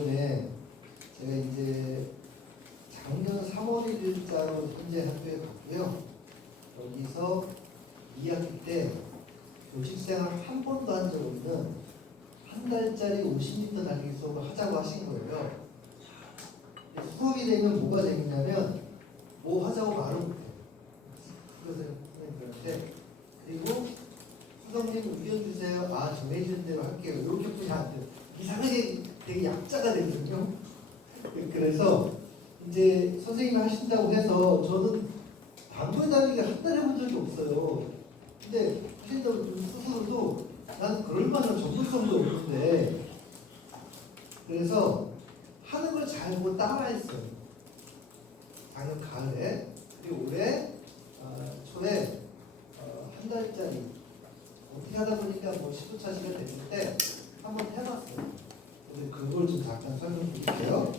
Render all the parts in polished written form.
이번에 제가 이제 작년 3월 1일자로 현재 학교에 갔고요. 여기서 2학기 때 교직생활 한 번도 한 적 없는 한 달짜리 50m 달리기 수업을 하자고 하신 거예요. 수업이 되면 뭐가 재밌냐면 뭐 하자고 말을 못해요. 그것을 선생님들한테. 그리고 수석님 의견 주세요. 아, 정해지는 대로 할게요. 이렇게 뿐이 안 돼요. 이상하게 되게 약자가 되거든요. 그래서 이제 선생님이 하신다고 해서 저는 단거리 달리기 한 달 해본 적이 없어요. 근데 하신다고 스스로도 난 그럴 만한 전문성도 없는데, 그래서 하는 걸 잘 보고 따라했어요. 작년 가을에. 그리고 올해 초에 한 달짜리 어떻게 하다 보니까 뭐 10분 차시가 됐는데 한번 해봤어요. 근데 그걸 좀 잠깐 설명드릴게요.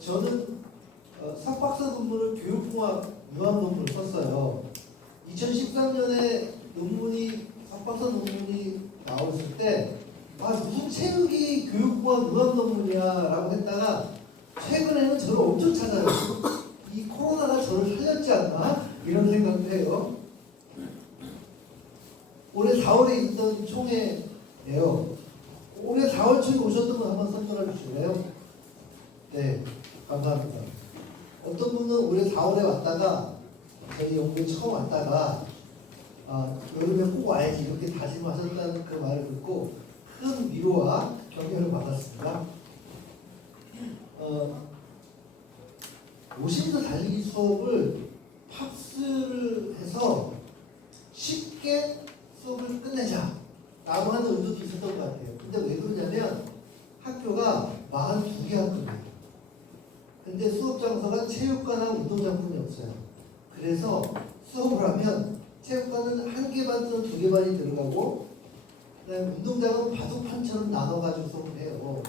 저는 석박사 논문을 교육공학 유학 논문을 썼어요. 2013년에 석박사 논문이 나왔을 때 무슨 체육이 교육공학 유학 논문이야라고 했다가 최근에는 저를 엄청 찾아요. 이 코로나가 저를 살렸지 않나? 이런 생각도 해요. 올해 4월에 있던 총회예요. 올해 4월 초에 오셨던 분 한번 선전해 주실래요? 네, 감사합니다. 어떤 분은 올해 4월에 왔다가 저희 연구에 처음 왔다가 여름에 꼭 와야지 이렇게 다짐하셨다는 그 말을 듣고 큰 위로와 격려를 받았습니다. 50m 달리기 수업을 팝스를 해서 쉽게 수업을 끝내자 라고 하는 의도도 있었던 것 같아요. 근데 왜 그러냐면 학교가 42개 학교예요. 근데 수업 장소가 체육관하고 운동장뿐이 없어요. 그래서 수업을 하면 체육관은 1개 반 또는 2개 반이 들어가고, 그다음에 운동장은 바둑판처럼 나눠가지고 수업을 해요.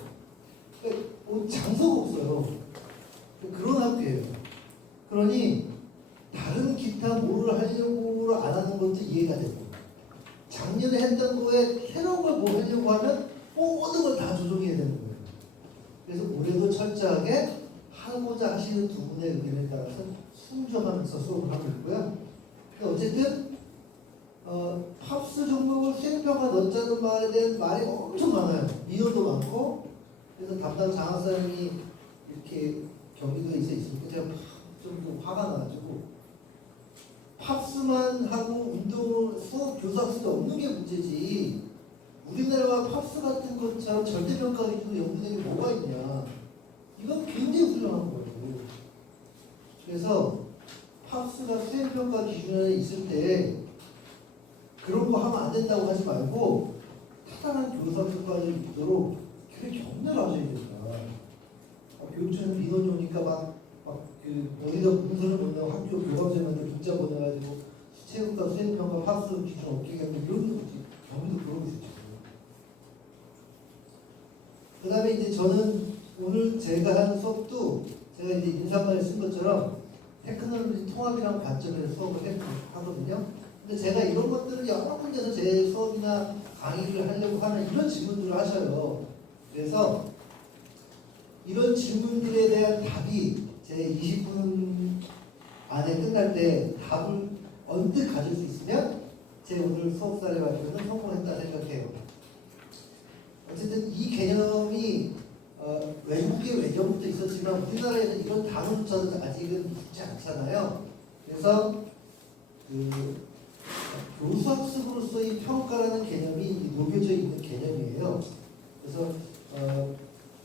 그러니까 장소가 없어요. 그런 학교예요. 그러니 다른 기타 뭐를 하려고 안 하는 것도 이해가 되고, 작년에 했던 거에 새로운 걸 뭐 하려고 하면 모든 걸 다 조정해야 되는 거예요. 그래서 올해도 철저하게 하고자 하시는 두 분의 의견에 따라서 순종하면서 수업을 하고 있고요. 어쨌든 팝스 종목을 수행평가 넣자는 말에 대한 말이 엄청 많아요. 민원도 많고. 그래서 담당 장학사님이 이렇게 경기도에 있으니까 제가 좀 화가 나가지고 팝스만 하고 운동 수업 교사 학습이 없는 게 문제지, 우리나라와 팝스 같은 것처럼 절대평가 기준으로 연구되는 게 뭐가 있냐. 이건 굉장히 훌륭한 거예요. 그래서 팝스가 수행평가 기준에 있을 때 그런 거 하면 안 된다고 하지 말고 타당한 교사 평가를 있도록 격려를 하셔야 된다. 교육청에서 민원이 오니까 어디다 문서를 보내고 학교 교감생한테 문자 보내가지고 체육과 수행평가 팝스 기준 없게 하면 이런 경우도 그러고 있었죠. 그 다음에 이제 저는 오늘 제가 하는 수업도 제가 이제 인사말에 쓴 것처럼 테크놀로지 통합이라는 관점에서 수업을 하거든요. 근데 제가 이런 것들을 여러 군데서 제 수업이나 강의를 하려고 하는 이런 질문들을 하셔요. 그래서 이런 질문들에 대한 답이 제 20분 안에 끝날 때 답을 언뜻 가질 수 있으면 제 오늘 수업 사례 가지고는 성공했다 생각해요. 어쨌든 이 개념이 외국의 외전부터 있었지만 우리나라에서 이런 단어조차도 아직은 익지 않잖아요. 그래서 교수학습으로서의 평가라는 개념이 녹여져 있는 개념이에요. 그래서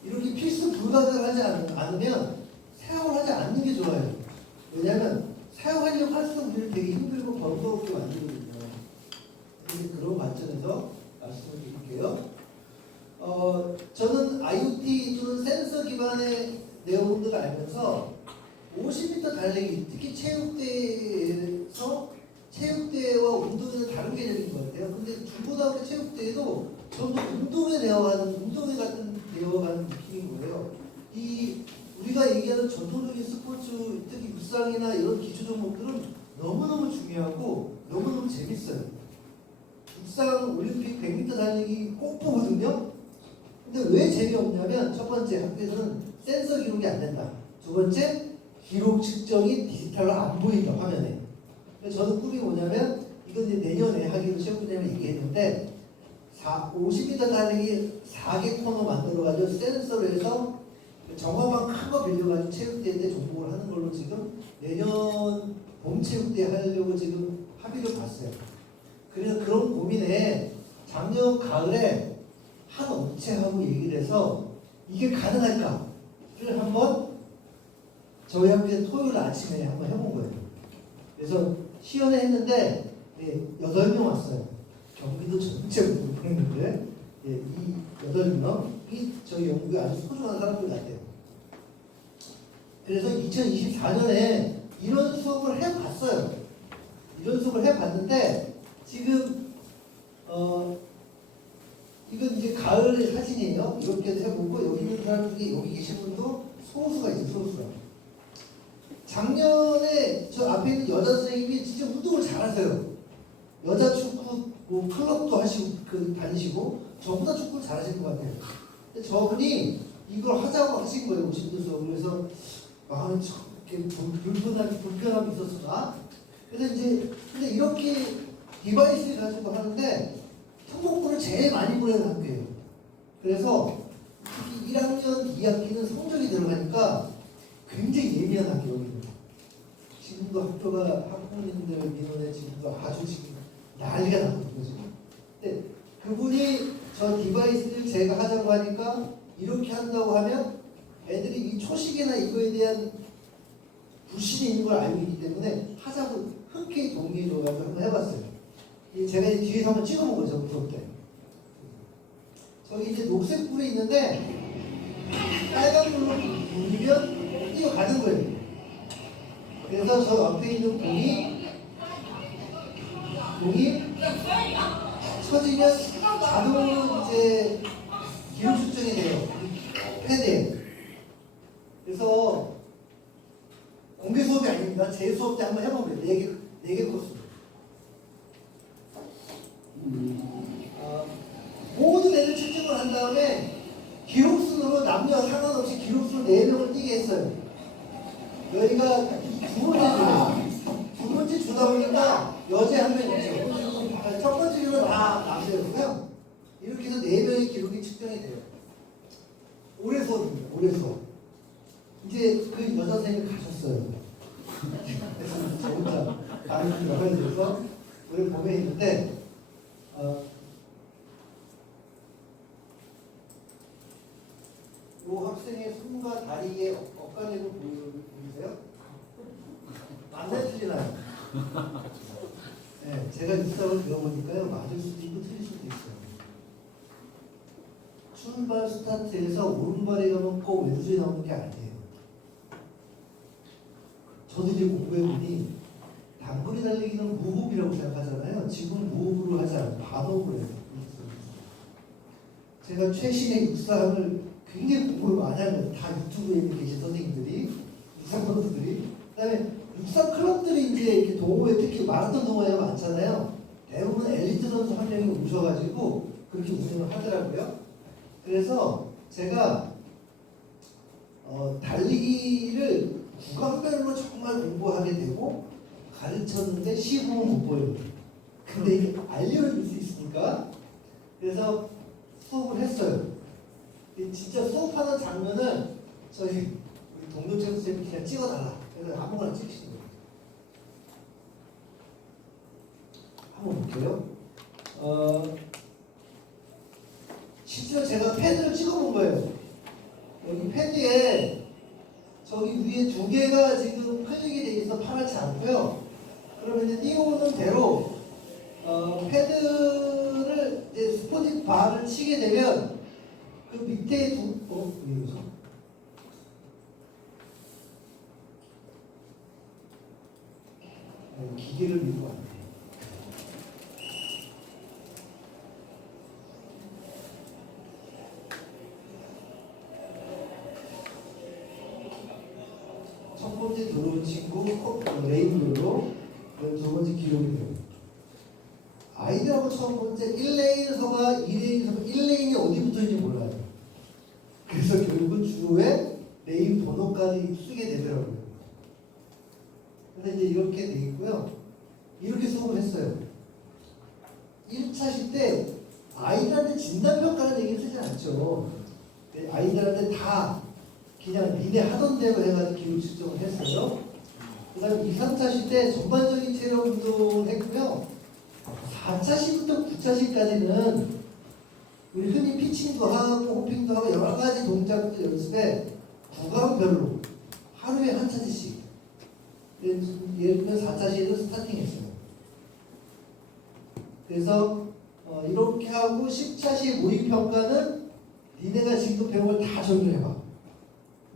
이렇게 필수 불가능하지 않으면 사용을 하지 않는 게 좋아요. 왜냐하면 사용하려고 할수록 우리를 되게 힘들고 번거롭게 만들거든요. 그런 관점에서 말씀을 드릴게요. 저는 IoT 또는 센서 기반의 내용들을 알면서 50m 달리기, 특히 체육대회에서 체육대회와 운동회는 다른 개념인 것 같아요. 근데 중고등학교 체육대회도 전부 운동회 같은 대화하는 느낌인 거예요. 우리가 얘기하는 전통적인 스포츠, 특히 육상이나 이런 기초 종목들은 너무너무 중요하고 너무너무 재밌어요. 육상 올림픽 100m 달리기 꼭 보거든요. 재미없거든요. 근데 왜 재미없냐면 첫 번째 학교에서는 센서 기록이 안 된다. 두 번째 기록 측정이 디지털로 안 보인다 화면에. 그래서 저는 꿈이 뭐냐면 이건 이제 내년에 하기로 시험부장님이 얘기했는데 50m 달리기 4개 코너 만들어가지고 센서로 해서 정화만 큰 거 빌려가지고 체육대회 종목을 하는 걸로 지금 내년 봄 체육대회 하려고 지금 합의를 봤어요. 그래서 그런 고민에 작년 가을에 한 업체하고 얘기를 해서 이게 가능할까를 한번 저희 학교에서 토요일 아침에 한번 해본 거예요. 그래서 시연회 했는데 8명 왔어요. 경기도 전체로 보냈는데 이 8명이 저희 연구에 아주 소중한 사람들 같아요. 그래서 2024년에 이런 수업을 해봤어요. 이런 수업을 해봤는데 지금 이건 이제 가을의 사진이에요. 이렇게 해보고 여기 있는 사람 중에 여기 계신 분도 소수가 있어요. 소수가. 작년에 저 앞에 있는 여자 선생님이 진짜 운동을 잘하세요. 여자 축구 뭐 클럽도 하시고 다니시고 저보다 축구를 잘하실 것 같아요. 근데 저분이 이걸 하자고 하신 거예요. 오신 수업. 그래서 마음이 좀 이렇게 불편함이 있었으나 그래서 이제 근데 이렇게 디바이스를 가지고 하는데 성적표를 제일 많이 보내는 학교예요. 그래서 특히 1학년, 2학기는 성적이 들어가니까 굉장히 예민한 학교거든요. 지금도 학교가 학부모님들 민원에 지금도 아주 지금 난리가 났거든요. 지금. 근데 그분이 저 디바이스를 제가 하자고 하니까 이렇게 한다고 하면 애들이 이 초식이나 이거에 대한 불신이 있는 걸 알고 있기 때문에 하자고 흔쾌히 동의해줘가지고 한번 해봤어요. 제가 이제 뒤에서 한번 찍어본 거죠, 수업 때. 저기 이제 녹색 불이 있는데 빨간 불로 눌리면 뛰어가는 거예요. 그래서 저 옆에 있는 공이 쳐지면 자동으로 이제 기록 측정이 돼요. 패드에. 그래서 공개 수업이 아닙니다. 제 수업 때 한번 해보면 돼요. 4개 코스. 모든 애들 측정을 한 다음에 기록순으로 남녀 상관없이 기록순 4명을 뛰게 했어요. 여기가 두 번째 주다 보니까 여자 한 명 있죠. 첫 번째 주는 다 남자였고요. 이렇게 해서 4명의 기록이 측정이 돼요. 올해 수업입니다. 올해 수업. 이제 그 여자 선생님이 가셨어요. 그래서 저 혼자 다른 들어가야 돼서 올해 봄에 있는데 이 학생의 손과 다리의 엇갈림을 보이세요? 완전히 틀리나요? 네, 제가 육상을 들어보니까요 맞을 수도 있고 틀릴 수도 있어요. 출발 스타트에서 오른발에 가면 꼭 왼손이 나오는 게 아니에요. 저도 이제 공부해보니 단거리 달리기는 무호흡이라고 생각하잖아요. 지금 무호흡으로 하지 않고 반호흡으로 해요. 제가 최신의 육상을 굉장히 공부를 많이 하는 다 유튜브에 계신 선생님들이 육상 선수들이 그다음에 육상 클럽들이 이제 이렇게 동호회 특히 마라톤 동호회가 많잖아요. 대부분 엘리트 선수 한 명이 오셔가지고 그렇게 운영을 하더라고요. 그래서 제가 달리기를 구간별로 정말 공부하게 되고 가르쳤는데 시험은 못 보여요. 근데 이게 알려줄 수 있으니까 그래서 수업을 했어요. 진짜 수업하는 장면은 저희 우리 동료 선생님이 그냥 찍어달라. 그래서 아무거나 찍으시는 거예요. 한번 볼게요. 실제로 제가 패드를 찍어본 거예요. 여기 패드에 저기 위에 2개가 지금 클릭이 돼 있어 파랗지 않고요. 그러면 이제 띄워오는 대로 패드를 이제 스포티 바를 치게 되면 그 밑에 왜 이러죠? 기계를 밀고 왔네. 첫 번째 들어온 친구 레인별로 두 번째 기록이 돼요. 아이들하고 첫 번째 1레인 서가 2레인 서가 1레인이 어디 주에 네임 번호까지 쓰게 되더라고요. 그래서 이제 이렇게 돼 있고요. 이렇게 수업을 했어요. 1차시 때 아이들한테 진단평가는 얘기를 쓰지 않죠. 아이들한테 다 그냥 니네 하던 대로 해가지고 기록 측정을 했어요. 그 다음에 2, 3차시 때 전반적인 체력 운동을 했고요. 4차시부터 9차시까지는 우리 흔히 피칭도 하고 호핑도 하고 여러 가지 동작들 연습에 구간별로 하루에 한 차례씩, 예를 들면 4차시에도 스타팅했어요. 그래서 이렇게 하고 10차시 모의평가는 니네가 지금 배운 걸 다 정리해봐.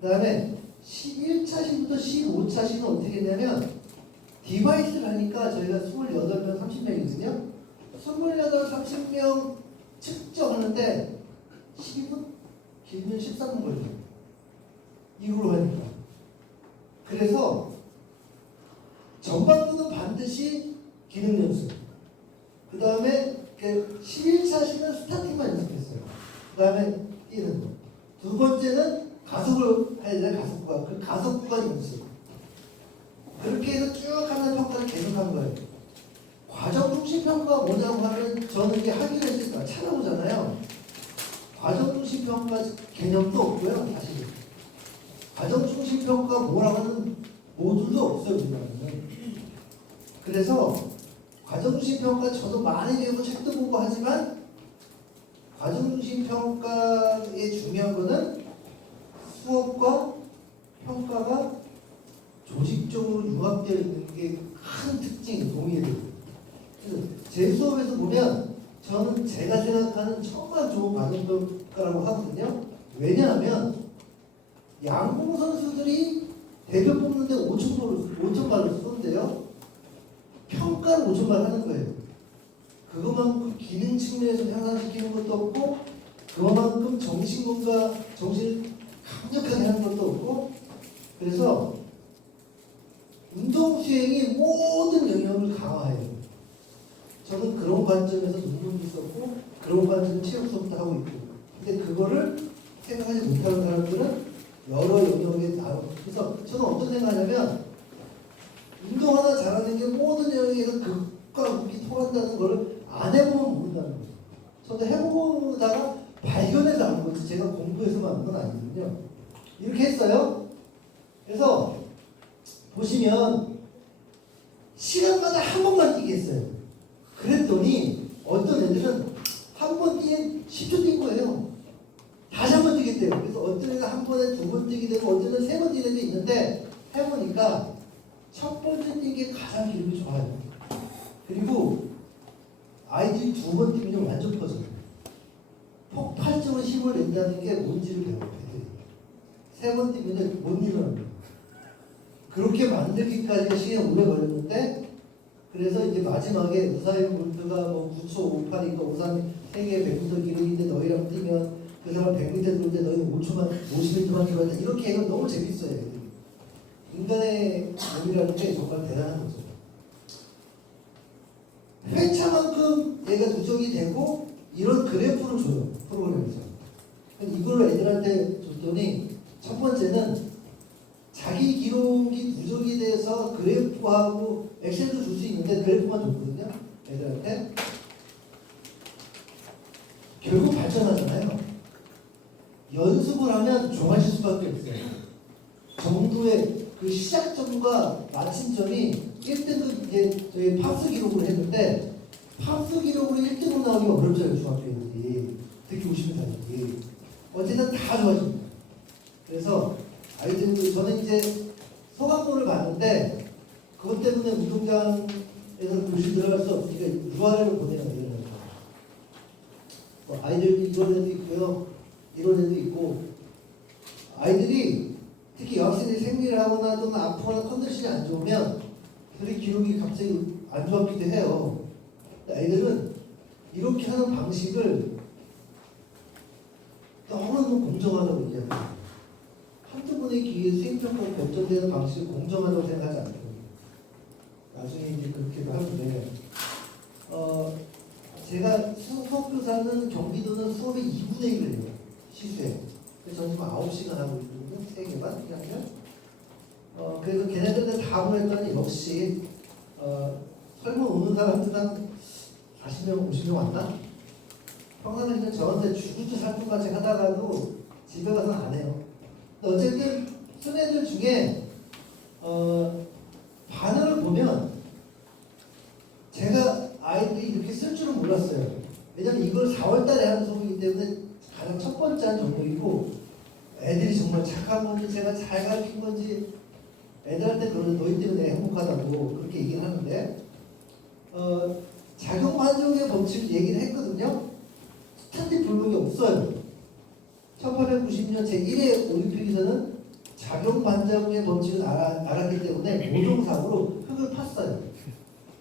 그 다음에 11차시부터 15차시는 어떻게 했냐면 디바이스를 하니까 저희가 28명, 30명이거든요. 28, 30명 측정하는데 12분? 길면 13분 걸려요. 이걸로 하니까. 그래서 전반부는 반드시 기능 연습. 그 다음에 11차시는 스타팅만 연습했어요. 그 다음에 뛰는 거. 두 번째는 가속을 해야 되나, 가속과. 그 가속과 연습. 그렇게 해서 쭉 하는 평가를 계속 한 거예요. 과정 중심 평가가 뭐냐고 하면 저는 이게 하기로 했으니까 찾아보잖아요. 과정 중심 평가 개념도 없고요, 사실. 과정 중심 평가가 뭐라고 하는 모듈도 없어요, 우리나라는. 그래서 과정 중심 평가 저도 많이 배우고 책도 보고 하지만 과정 중심 평가의 중요한 거는 수업과 평가가 조직적으로 융합되어 있는 게 큰 특징이 동의해요. 그래서 제 수업에서 보면 저는 제가 생각하는 정말 좋은 과정평가라고 하거든요. 왜냐하면 양궁 선수들이 대표 뽑는데 5,000발을 쓰는데요. 평가를 5,000발 하는 거예요. 그것만큼 기능 측면에서 향상시키는 것도 없고 그만큼 정신을 강력하게 하는 것도 없고 그래서 운동 수행이 모든 영역을 강화해요. 저는 그런 관점에서 운동도 있었고 그런 관점에서 체육 수업도 하고 있고 근데 그거를 생각하지 못하는 사람들은 여러 영역에 나눠. 그래서 저는 어떤 생각하냐면 운동 하나 잘하는 게 모든 영역에서 극과 극이 통한다는 거를 안 해보면 모른다는 거죠. 저도 해보다가 발견해서 아는 거지 제가 공부해서만 아는 건 아니거든요. 이렇게 했어요. 그래서 보시면 시간마다 한 번만 뛰게 했어요. 그랬더니 어떤 애들은 한 번 뛰면 10초 뛴 거예요. 다시 한 번 뛰겠대요. 그래서 어떤 애는 한 번에 2번 뛰게 되고 어떤 애는 3번 뛰는 게 있는데 해보니까 첫 번째 뛴 게 가장 기분이 좋아요. 그리고 아이들이 2번 뛰면 완전 퍼져요. 폭발적으로 힘을 낸다는 게 뭔지를 배워요. 3번 뛰면 못 일어나는 거예요. 그렇게 만들기까지 시간이 오래 걸렸는데 그래서 이제 마지막에 우사인 볼트가 뭐 9초 58인가 53 세계 100m 기록인데 너희랑 뛰면 그 사람 100m 돌 때 너희는 5초만 50m만 들어야 돼. 이렇게 해서 너무 재밌어요. 애들이. 인간의 몸이라는 게 정말 대단한 거죠. 회차만큼 얘가 누적이 되고 이런 그래프를 줘요. 프로그램에서. 이걸 애들한테 줬더니 첫 번째는 자기 기록이 누적이 돼서 그래프하고 엑셀도 줄 수 있는데 그래프만 줬거든요. 애들한테. 결국 발전하잖아요. 연습을 하면 좋아질 수밖에 없어요. 정도의 그 시작점과 마침점이 1등급 이제 저희 팝스 기록을 했는데 팝스 기록으로 1등으로 나오기 어렵잖아요. 중학교 애들이. 특히 50m들이. 어쨌든 다 좋아집니다. 그래서 아이들도 저는 이제 소감도를 봤는데 그것 때문에 운동장에서 교실 들어갈 수 없으니까 URL을 보내요. 아이들도 이런 애도 있고요. 이런 애도 있고 아이들이 특히 여학생들이 생리를 하거나 또는 아프거나 컨디션이 안 좋으면 그들의 기록이 갑자기 안 좋아지기도 해요. 아이들은 이렇게 하는 방식을 너무너무 공정하다고 얘기합니다. 한두 번의 기회에 수행평가가 결정되는 방식을 공정하다고 생각하지 않거든요. 나중에 이제 그렇게도 하는데 제가 수업교사는 경기도는 수업의 2분의 1을 해요. 시수에. 저는 지금 9시간 하고 있거든요. 3개만 1학년. 그래서 걔네들한테 다 보냈더니 역시 설문 오는 사람들 한 40명, 50명 왔나? 평상시에 저한테 주구주 살품같이 하다가도 집에 가서는 안 해요. 근데 어쨌든 쓴 애들 중에 반응을 보면 제가 아이들이 이렇게 쓸 줄은 몰랐어요. 왜냐면 이걸 4월 달에 하는 수업이기 때문에 가장 첫 번째 한 종목이고 애들이 정말 착한 건지 제가 잘 가르친 건지 애들한테 그런 너희 때문에 행복하다고 그렇게 얘기를 하는데 작용 반정의 법칙을 얘기를 했거든요. 스탠딩 블록이 없어요. 1890년 제1회 올림픽에서는 작용 반작용의 법칙을 알았기 때문에 모종상으로 흙을 팠어요.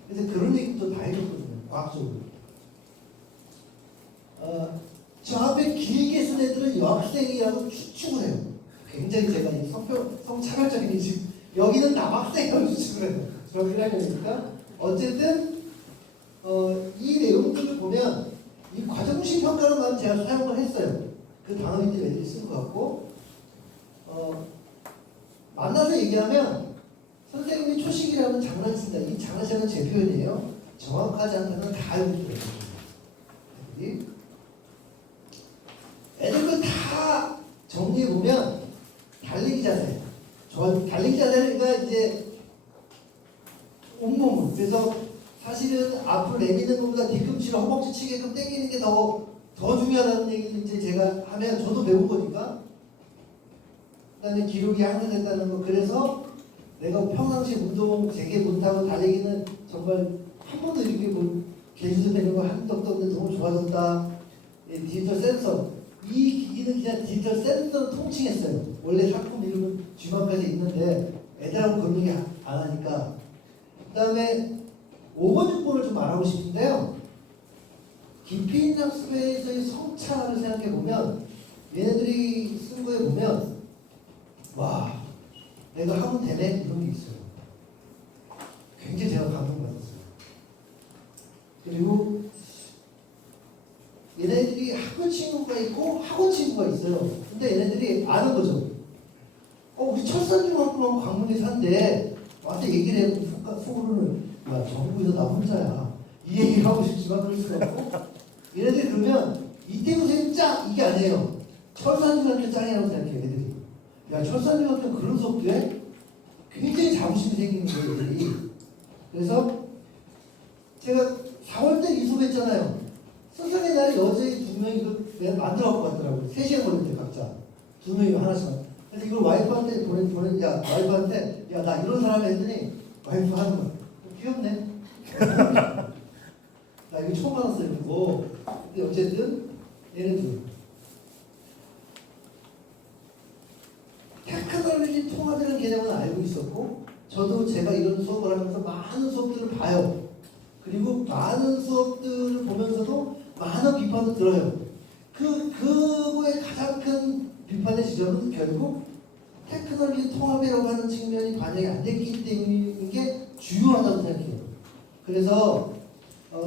그래서 그런 얘기도 다 해줬거든요. 과학적으로. 저 앞에 길게 쓴 애들은 여학생이라고 추측을 해요. 굉장히 제가 성차별적인 지금 여기는 남학생이라고 추측을 해요. 저 1학년이니까. 어쨌든 이 내용들을 보면 이 과정식 평가는 난 제가 사용을 했어요. 그 단어인지 애들이 쓴 것 같고 만나서 얘기하면 선생님이 초식이라면 장난친다. 이 장난치는 제 표현이에요. 정확하지 않다면 다 알고 있어요. 애들 걸 다 정리해보면 달리기 자세. 달리기 자세가 이제 온몸을. 그래서 사실은 앞으로 내미는 것보다 뒤꿈치를 허벅지 치게끔 당기는 게 더 중요하다는 얘기를 이제 제가 하면 저도 배운 거니까. 그 다음에 기록이 향상됐다는 거. 그래서 내가 평상시 운동 되게 못하고 달리기는 정말 한 번도 이렇게 뭐 개주도 되는 거 한 적도 없는데 너무 좋아졌다. 디지털 센서. 이 기기는 그냥 디지털 센서로 통칭했어요. 원래 상품 이름은 G만까지 있는데 애들하고 그런 얘기 안 하니까. 그 다음에 5번 6번을 좀 말하고 싶은데요. 깊이 있는 학습에서의 성차를 생각해보면 얘네들이 쓴 거에 보면 와 내가 하면 되네 이런 게 있어요. 굉장히 제가 감동받았어요. 그리고 얘네들이 학교 친구가 있고 학원 친구가 있어요. 근데 얘네들이 아는 거죠. 우리 철산중학교만 광문에 산대. 와서 얘기를 해요. 속으로는 야 정부에서 나 혼자야. 이 얘기를 하고 싶지만 그럴 수가 없고 얘네들이 그러면 이태우 선생님 짱! 이게 아니에요. 철산중학교 짱이라고 생각해요. 얘네들이. 야 철산중학교 그런 수업도 해? 굉장히 자부심이 생기는 거예요. 얘들이. 그래서 제가 4월때 이 수업 했잖아요. 선생님 날에 여자애 2명이 내가 만들어갖고 왔더라고요. 3시간 걸렸대 각자. 2명이 하나씩만. 그래서 이걸 와이프한테 와이프한테 야 나 이런 사람 했더니 와이프 하는 거야. 귀엽네. 나 이거 처음 받았어요 이거. 근데 어쨌든 얘네들 테크놀로지 통합이라는 개념은 알고 있었고 저도 제가 이런 수업을 하면서 많은 수업들을 봐요. 그리고 많은 수업들을 보면서도 많은 비판도 들어요. 그거의 가장 큰 비판의 지점은 결국 테크놀로지 통합이라고 하는 측면이 반영이 안 됐기 때문인 게 주요하다고 생각해요. 그래서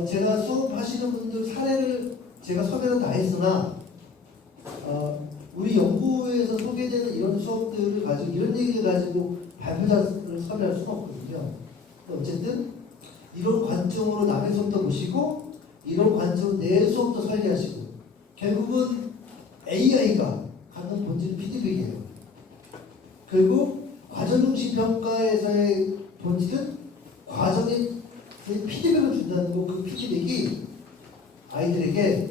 제가 수업하시는 분들 사례를 제가 소개는 다 했으나 우리 연구에서 소개되는 이런 수업들을 가지고 이런 얘기를 가지고 발표자를 섭외할 수는 없거든요. 어쨌든 이런 관점으로 남의 수업도 보시고 이런 관점으로 내 수업도 설계하시고 결국은 AI가 갖는 본질은 피드백이에요. 그리고 과정중심 평가에서의 본질은 과정에 피드백을 준다는 거. 그 피드백이 아이들에게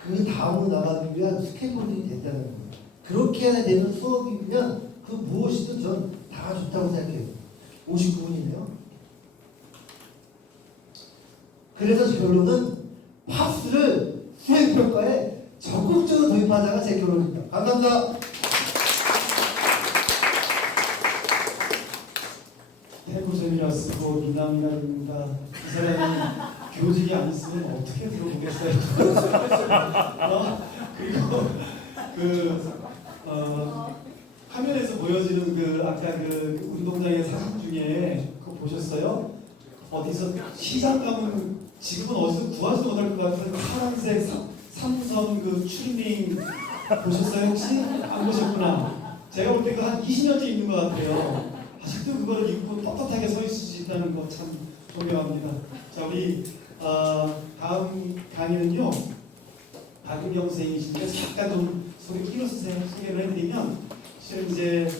그 다음으로 나가기 위한 스케이프볼딩이 된다는 거예요. 그렇게 되는 수업이면 그 무엇이든 전 다 좋다고 생각해요. 59분이네요. 그래서 결론은 팝스를 수행평가에 적극적으로 도입하자가 제 결론입니다. 감사합니다. 태구sem이라 쓰고 미남이라입니다. 이 사람이 교직이 안 있으면 어떻게 들어보겠어요? 그리고 화면에서 보여지는 아까 운동장의 사진 중에 그거 보셨어요? 어디서 시장 가면 지금은 어디서 구하지 못할 것 같은 파란색 삼선 추리닝 보셨어요 혹시? 안 보셨구나. 제가 볼 때 그 한 20년째 있는 것 같아요. 아직도 그거를 입고 떳떳하게 서 있을 수 있다는 거 참 존경합니다. 자, 우리 다음 강의는요. 박은경 선생님이신데 잠깐 좀 소개를 해드리면 실은 이제